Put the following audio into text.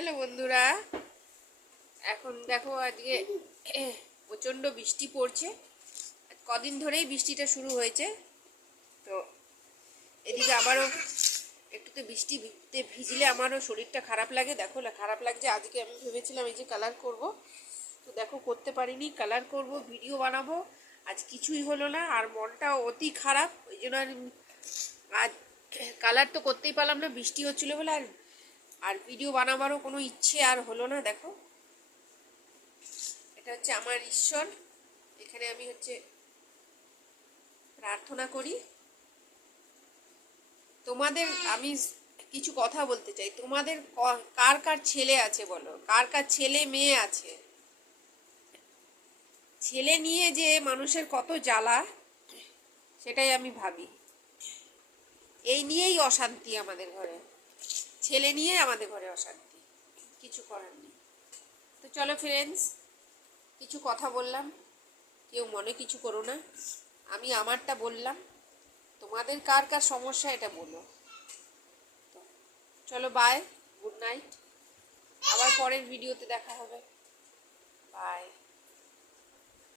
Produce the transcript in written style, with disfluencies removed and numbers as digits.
Hello বন্ধুরা, এখন দেখো আজকে প্রচণ্ড বৃষ্টি পড়ছে। কদিন ধরেই বৃষ্টিটা শুরু হয়েছে। তো এদিকে আবারও একটুতে বৃষ্টিতে ভিজলে আমারও শরীরটা খারাপ লাগে। দেখো খারাপ লাগছে। আজকে আমি ভেবেছিলাম এই যে কালার করব, তো দেখো করতে পারিনি। কালার করব, ভিডিও বানাবো, আজ কিছুই হলো না। আর মনটাও অতি খারাপ, ওই জন্য আজ কালার তো করতেই পারলাম না, বৃষ্টি হচ্ছিলো বলে। আর ভিডিও বানাবারও কোনো ইচ্ছে আর হলো না। দেখো এটা হচ্ছে আমার ঈশ্বর, এখানে আমি হচ্ছে প্রার্থনা করি। তোমাদের আমি কিছু কথা বলতে চাই। তোমাদের কার কার ছেলে আছে বলো, কার কার ছেলে মেয়ে আছে? ছেলে নিয়ে যে মানুষের কত জ্বালা, সেটাই আমি ভাবি। এই নিয়েই অশান্তি আমাদের ঘরে, ছেলে নিয়ে আমাদের ঘরে অশান্তি, কিছু করার নেই। তো চলো ফ্রেন্ডস, কিছু কথা বললাম, কেউ মনে কিছু করো না। আমি আমারটা বললাম, তোমাদের কার কার সমস্যা এটা বলো। চলো বাই, গুড নাইট, আবার পরের ভিডিওতে দেখা হবে। বাই।